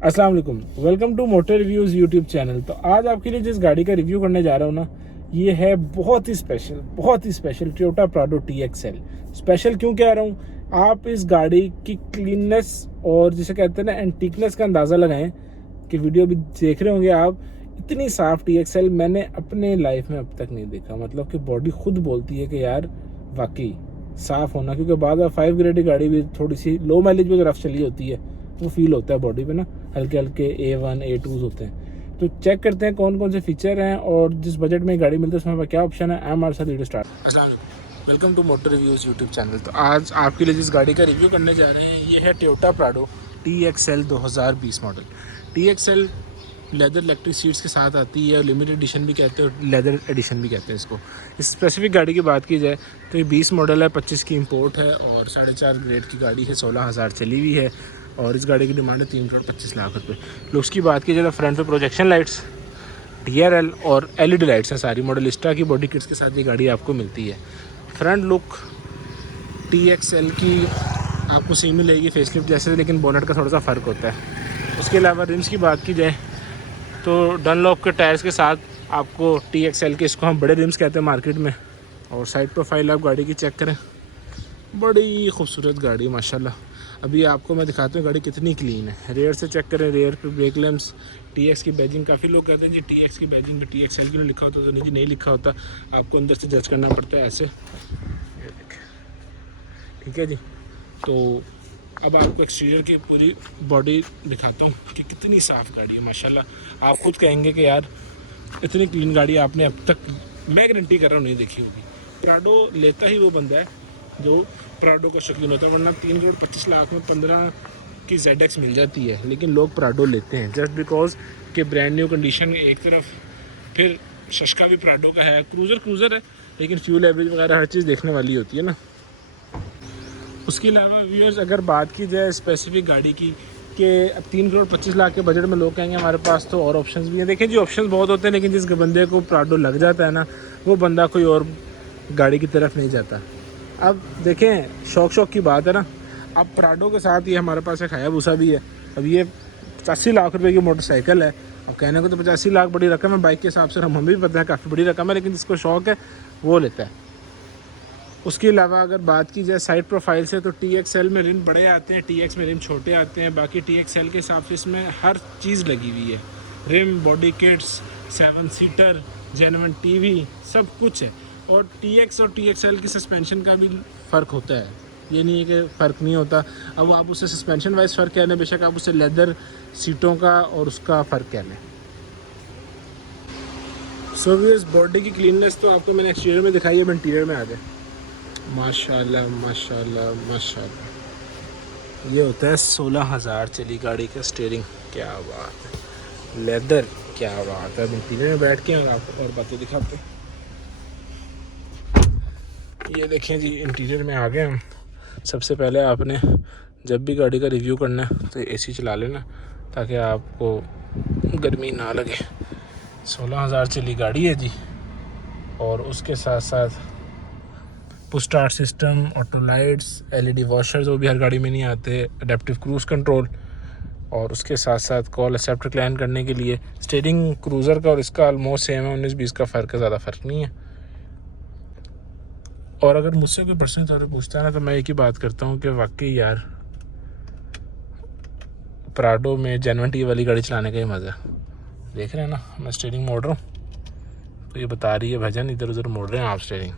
अस्सलाम वालेकुम, welcome to motor reviews YouTube channel. तो आज आपके लिए जिस गाड़ी का रिव्यू करने जा रहा हूँ ना, ये है बहुत ही special Toyota Prado TXL। Special क्यों कह रहा हूँ, आप इस गाड़ी की क्लीननेस और जिसे कहते हैं ना एंटीकनेस का अंदाज़ा लगाएं कि वीडियो भी देख रहे होंगे आप। इतनी साफ TXL मैंने अपने लाइफ में अब तक नहीं देखा। मतलब कि बॉडी खुद बोलती है कि यार वाकई साफ़ होना, क्योंकि बाद 5 ग्रेड की गाड़ी भी थोड़ी सी लो माइलेज में जो रफ चली होती है वो फील होता है बॉडी पे ना, हल्के हल्के A1 A2s होते हैं। तो चेक करते हैं कौन कौन से फीचर हैं और जिस बजट में गाड़ी मिलती है उसमें क्या ऑप्शन है। हमारे साथ वीडियो स्टार्ट। अस्सलाम वालेकुम, welcome to motor reviews YouTube channel. तो आज आपके लिए जिस गाड़ी का रिव्यू करने जा रहे हैं ये है Toyota Prado TXL 2020 model. TXL leather electric seats के साथ आती है, लिमिटेड एडिशन भी कहते हैं और लेदर एडिशन भी कहते हैं इसको। इस स्पेसिफिक गाड़ी की बात की जाए तो ये 20 मॉडल है, 25 की इंपोर्ट है और 4.5 ग्रेड की गाड़ी है, 16,000 चली हुई है और इस गाड़ी की डिमांड है 3,25,00,000 रुपये। लुक्स की बात की जाए तो फ्रंट पे प्रोजेक्शन लाइट्स, DRL और LED लाइट्स हैं सारी। मॉडलिस्टा की बॉडी किट्स के साथ ये गाड़ी आपको मिलती है। फ्रंट लुक TXL की आपको सेम ही लगेगी फेसलिफ्ट जैसे, लेकिन बोनट का थोड़ा सा फ़र्क होता है। उसके अलावा रिम्स की बात की जाए तो डनलॉप के टायर्स के साथ आपको TXL के, इसको हम बड़े रिम्स कहते हैं मार्केट में। और साइड प्रोफाइल आप गाड़ी की चेक करें, बड़ी खूबसूरत गाड़ी है माशाल्लाह। अभी आपको मैं दिखाता हूँ गाड़ी कितनी क्लीन है। रेयर से चेक करें, रेयर पे ब्रेक लैम्प्स, TX की बैजिंग। काफ़ी लोग कहते हैं जी TX की बैजिंग पे TXL क्यों लिखा होता है, तो नहीं जी नहीं लिखा होता, आपको अंदर से जज करना पड़ता है ऐसे। ये देखें, ठीक है जी। तो अब आपको एक्सटीरियर की पूरी बॉडी दिखाता हूँ कि कितनी साफ़ गाड़ी है माशाल्लाह। आप खुद कहेंगे कि यार इतनी क्लीन गाड़ी आपने अब तक, मैं गारंटी कर रहा हूँ, नहीं देखी होगी। प्राडो लेता ही वो बंदा है जो प्राडो का शौकीन होता है, वरना 3,25,00,000 में 15 की ZX मिल जाती है। लेकिन लोग प्राडो लेते हैं जस्ट बिकॉज कि ब्रांड न्यू कंडीशन एक तरफ, फिर शशका भी प्राडो का है, क्रूज़र है, लेकिन फ्यूल एवरेज वगैरह हर चीज़ देखने वाली होती है ना। उसके अलावा व्यूअर्स अगर बात की जाए स्पेसिफिक गाड़ी की कि अब 3,25,00,000 के बजट में लोग कहेंगे हमारे पास तो और ऑप्शंस भी हैं। देखिए जी, ऑप्शंस बहुत होते हैं, लेकिन जिस बंदे को प्राडो लग जाता है ना, वो बंदा कोई और गाड़ी की तरफ नहीं जाता। अब देखें, शौक की बात है ना। अब प्राडो के साथ ये हमारे पास एक हायाबुसा भी है। अब ये 85 लाख रुपए की मोटरसाइकिल है। अब कहने को तो 85 लाख बड़ी रकम है, बाइक के हिसाब से हम भी पता है काफ़ी बड़ी रकम है, लेकिन जिसको शौक है वो लेता है। उसके अलावा अगर बात की जाए साइड प्रोफाइल से तो TXL में रिम बड़े आते हैं, TX में रिम छोटे आते हैं। बाकी TXL के हिसाब से इसमें हर चीज़ लगी हुई है, rim, body kits, 7 seater, genuine TV, सब कुछ है। और TX और TXL की सस्पेंशन का भी फ़र्क होता है, ये नहीं है कि फ़र्क नहीं होता। अब आप उससे सस्पेंशन वाइज फ़र्क कह लें, बेशक आप उससे लेदर सीटों का और उसका फ़र्क कह लें। सो व्यूअर्स, बॉडी की क्लीननेस तो आपको मैंने एक्सटीरियर में दिखाई है, अब इंटीरियर में आ गए। माशाल्लाह माशाल्लाह माशाल्लाह, ये होता है 16,000 चली गाड़ी का स्टीयरिंग। क्या बात है, लेदर, क्या बात है। अब इंटीरियर में बैठ के और आपको और बातें दिखाते हैं। ये देखें जी, इंटीरियर में आ गए हम। सबसे पहले आपने जब भी गाड़ी का रिव्यू करना है तो AC चला लेना ताकि आपको गर्मी ना लगे। 16,000 चली गाड़ी है जी। और उसके साथ साथ push start system, auto lights, LED washers, वो भी हर गाड़ी में नहीं आते, अडेप्टिव क्रूज़ कंट्रोल। और उसके साथ साथ कॉल एक्सेप्ट रिक्लाइन करने के लिए स्टीयरिंग क्रूज़र का और इसका ऑलमोस्ट सेम है, 19-20 का फ़र्क है, ज़्यादा फ़र्क नहीं है। और अगर मुझसे कोई पर्सनल तौर पर पूछता है ना, तो मैं एक ही बात करता हूँ कि वाकई यार प्राडो में जेन्युइन TV वाली गाड़ी चलाने का ही मज़ा है। देख रहे हैं ना, मैं स्टीयरिंग मोड़ रहा हूँ तो ये बता रही है भजन इधर उधर मोड़ रहे हैं आप स्टीयरिंग।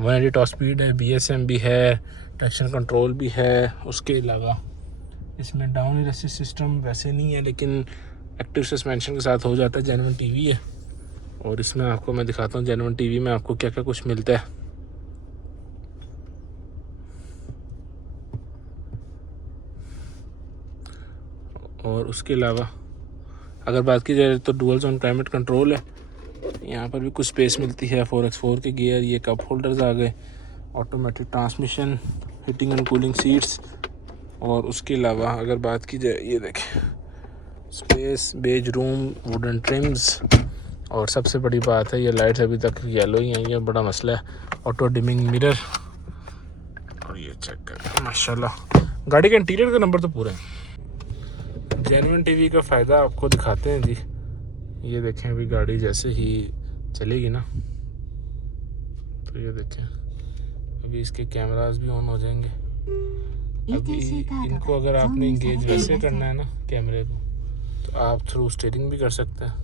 180 टॉप स्पीड है, BSM भी है, ट्रैक्शन कंट्रोल भी है। उसके अलावा इसमें डाउन असिस्ट सिस्टम वैसे नहीं है, लेकिन एक्टिव सस्पेंशन के साथ हो जाता है। जेन्युइन TV है और इसमें आपको मैं दिखाता हूँ जेन्युइन TV में आपको क्या क्या कुछ मिलता है। और उसके अलावा अगर बात की जाए तो डुअल जोन क्लाइमेट कंट्रोल है, यहाँ पर भी कुछ स्पेस मिलती है। 4x4 के गियर, ये कप होल्डर्स आ गए, automatic transmission, heating and cooling seats. और उसके अलावा अगर बात की जाए, ये देखें, space, beige room, wooden trims. और सबसे बड़ी बात है, ये लाइट्स अभी तक येलो ही हैं, ये बड़ा मसला है। Auto dimming mirror. और ये चेक कर माशाल्लाह, गाड़ी का इंटीरियर का नंबर तो पूरा है। जेन्युइन टीवी का फ़ायदा आपको दिखाते हैं जी। ये देखें अभी गाड़ी जैसे ही चलेगी ना तो ये देखें अभी इसके कैमरास भी ऑन हो जाएंगे। अभी इनको अगर आपने इंगेज वैसे करना है ना कैमरे को तो आप थ्रू स्टीयरिंग भी कर सकते हैं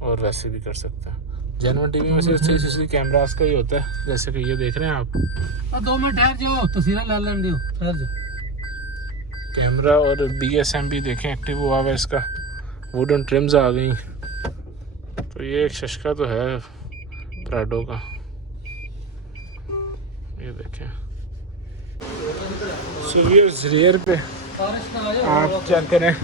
और वैसे भी कर सकते हैं। जेन्युइन टीवी में सिर्फ 360 कैमरास का ही होता है, जैसे कि ये देख रहे हैं आप। 2 मिनट ठहर जाओ, तस्वीरें ला लेने दियो, ठहर जाओ। कैमरा और BSM भी देखें एक्टिव हुआ हुआ इसका, वुडन ट्रिम्स आ गई। तो ये एक शशका तो है प्राडो का, ये देखें। सो ये रियर पे आप चेक करें,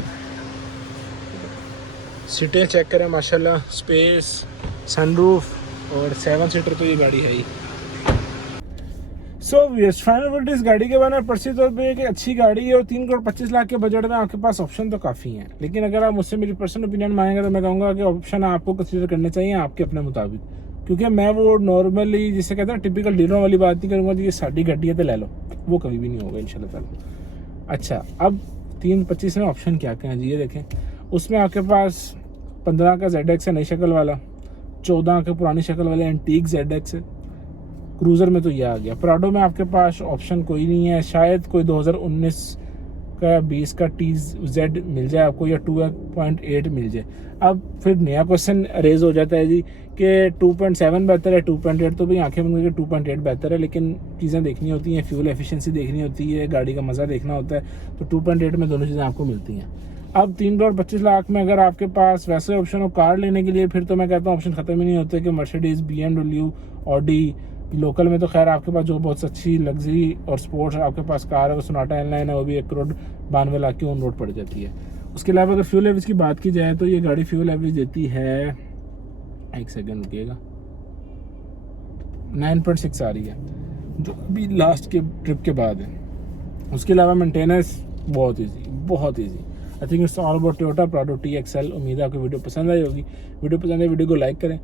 सीटें चेक करें माशाल्लाह, स्पेस, सनरूफ और 7 सीटर तो ये गाड़ी है ही। सो फाइनल वर्ड इस गाड़ी के बारे में प्रसिद्ध तौर पे कि अच्छी गाड़ी है और 3 करोड़ 25 लाख के बजट में आपके पास ऑप्शन तो काफ़ी हैं। लेकिन अगर आप मुझसे मेरी पर्सनल ओपिनियन मांगेंगे तो मैं कहूँगा कि ऑप्शन आपको कंसीडर करने चाहिए आपके अपने मुताबिक, क्योंकि मैं वो नॉर्मली जिसे कहते हैं टिपिकल डीलरों वाली बात नहीं करूँगा कि ये साड़ी गाड़ी है तो ले लो, वो कभी भी नहीं होगा इंशाल्लाह ताला। अच्छा, अब 325 में ऑप्शन क्या क्या है जी, ये देखें। उसमें आपके पास 15 का ZX है नई शक्ल वाला, 14 के पुरानी शक्ल वाले एंटीक ZX है, क्रूज़र में तो ये आ गया। प्राडो में आपके पास ऑप्शन कोई नहीं है, शायद कोई 2019 का 20 का TZ मिल जाए आपको या 2.8 मिल जाए। अब फिर नया क्वेश्चन रेज हो जाता है जी कि 2.7 बेहतर है 2.8, तो भाई आंखें बंद करके 2.8 बेहतर है, लेकिन चीज़ें देखनी होती हैं, फ्यूल एफिशिएंसी देखनी होती है, गाड़ी का मज़ा देखना होता है, तो 2.8 में दोनों चीज़ें आपको मिलती हैं। अब 3 करोड़ 25 लाख में अगर आपके पास वैसे ऑप्शन हो कार लेने के लिए, फिर तो मैं कहता हूँ ऑप्शन ख़त्म ही नहीं होते कि मर्सिडीज़, BMW, ऑडी। लोकल में तो खैर आपके पास जो बहुत अच्छी लग्जरी और स्पोर्ट्स आपके पास कार है वो सोनाटा एनलाइन है, वो भी 1 करोड़ 92 लाख की ऑन रोड पड़ जाती है। उसके अलावा अगर फ्यूल एवरेज की बात की जाए तो ये गाड़ी फ्यूल एवरेज देती है, एक सेकंड रुकिएगा, 9.6 आ रही है जो अभी लास्ट के ट्रिप के बाद है। उसके अलावा मेंटेनेंस बहुत easy. I think it's all about Toyota Prado TXL। उम्मीद है आपको वीडियो पसंद आई होगी। वीडियो पसंद है वीडियो को लाइक करें,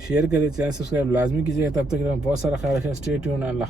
शेयर करें, चैनल सब्सक्राइब लाजमी कीजिएगा। तब तक बहुत सारा ख्याल रखें। Stay tuned. अल्लाह।